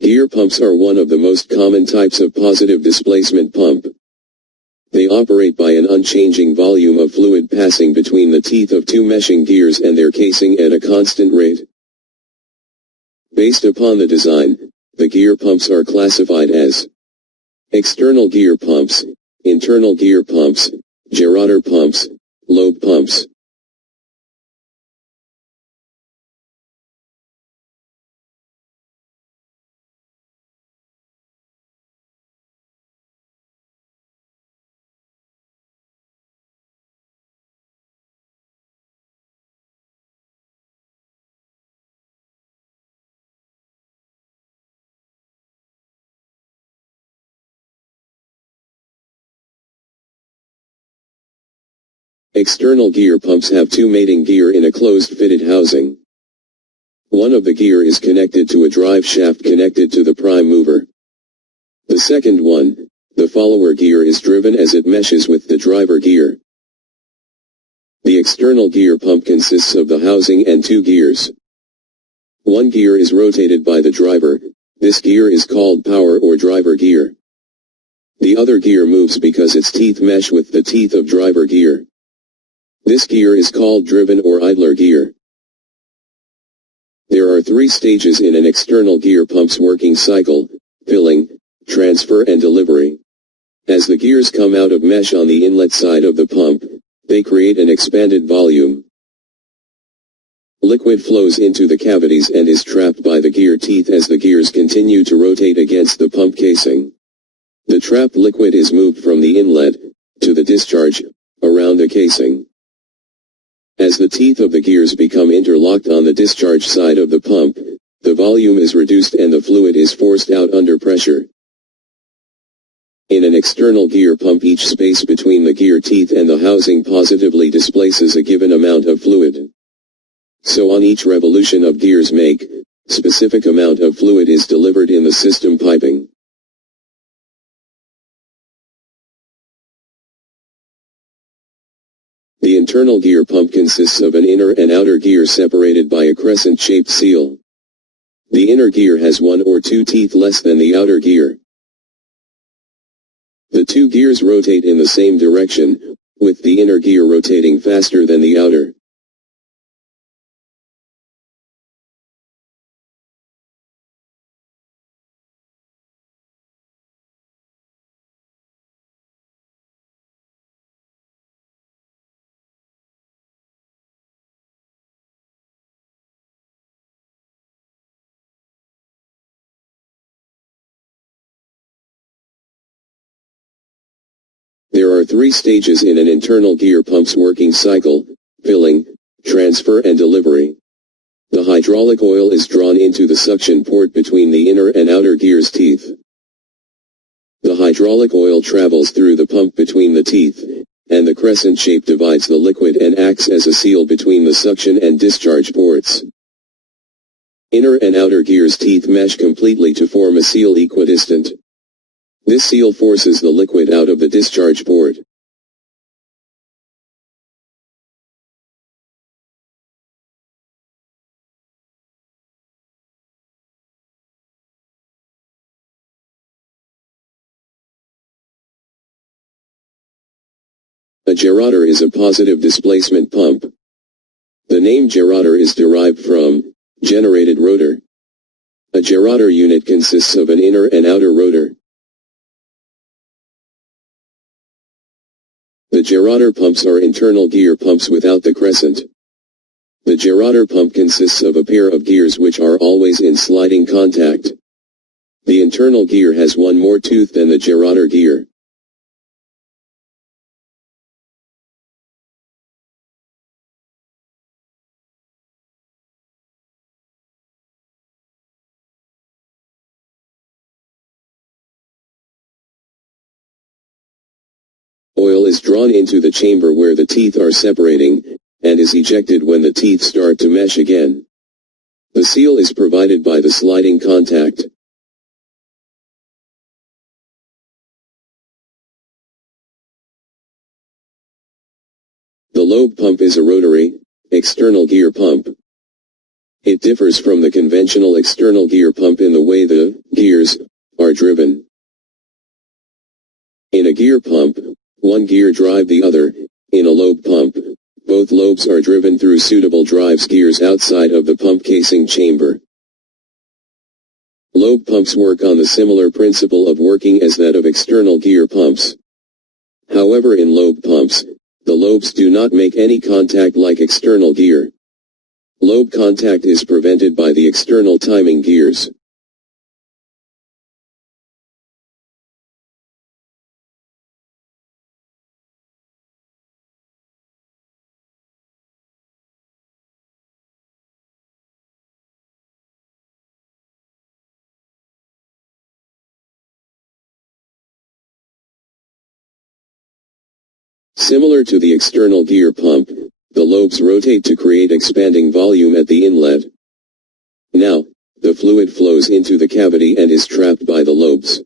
Gear pumps are one of the most common types of positive displacement pump. They operate by an unchanging volume of fluid passing between the teeth of two meshing gears and their casing at a constant rate. Based upon the design, the gear pumps are classified as external gear pumps, internal gear pumps, gerotor pumps, lobe pumps. External gear pumps have two mating gear in a closed-fitted housing. One of the gear is connected to a drive shaft connected to the prime mover. The second one, the follower gear, is driven as it meshes with the driver gear. The external gear pump consists of the housing and two gears. One gear is rotated by the driver. This gear is called power or driver gear. The other gear moves because its teeth mesh with the teeth of driver gear. This gear is called driven or idler gear. There are three stages in an external gear pump's working cycle: filling, transfer and delivery. As the gears come out of mesh on the inlet side of the pump, they create an expanded volume. Liquid flows into the cavities and is trapped by the gear teeth as the gears continue to rotate against the pump casing. The trapped liquid is moved from the inlet to the discharge around the casing. As the teeth of the gears become interlocked on the discharge side of the pump, the volume is reduced and the fluid is forced out under pressure. In an external gear pump, each space between the gear teeth and the housing positively displaces a given amount of fluid. So on each revolution of gears make, specific amount of fluid is delivered in the system piping. The internal gear pump consists of an inner and outer gear separated by a crescent-shaped seal. The inner gear has one or two teeth less than the outer gear. The two gears rotate in the same direction, with the inner gear rotating faster than the outer. There are three stages in an internal gear pump's working cycle: filling, transfer and delivery. The hydraulic oil is drawn into the suction port between the inner and outer gear's teeth. The hydraulic oil travels through the pump between the teeth, and the crescent shape divides the liquid and acts as a seal between the suction and discharge ports. Inner and outer gear's teeth mesh completely to form a seal equidistant. This seal forces the liquid out of the discharge port. A gerotor is a positive displacement pump. The name gerotor is derived from generated rotor. A gerotor unit consists of an inner and outer rotor. The gerotor pumps are internal gear pumps without the crescent. The gerotor pump consists of a pair of gears which are always in sliding contact. The internal gear has one more tooth than the gerotor gear. Oil is drawn into the chamber where the teeth are separating, and is ejected when the teeth start to mesh again. The seal is provided by the sliding contact. The lobe pump is a rotary, external gear pump. It differs from the conventional external gear pump in the way the gears are driven. In a gear pump, one gear drives the other. In a lobe pump, both lobes are driven through suitable drives gears outside of the pump casing chamber. Lobe pumps work on the similar principle of working as that of external gear pumps. However, in lobe pumps, the lobes do not make any contact like external gear. Lobe contact is prevented by the external timing gears. Similar to the external gear pump, the lobes rotate to create expanding volume at the inlet. Now, the fluid flows into the cavity and is trapped by the lobes.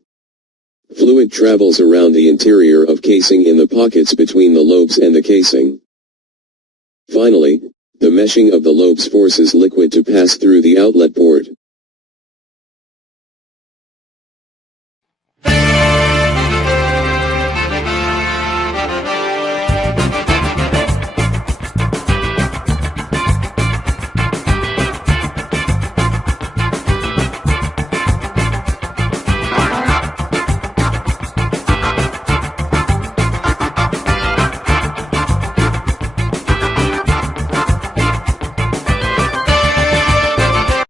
Fluid travels around the interior of casing in the pockets between the lobes and the casing. Finally, the meshing of the lobes forces liquid to pass through the outlet port.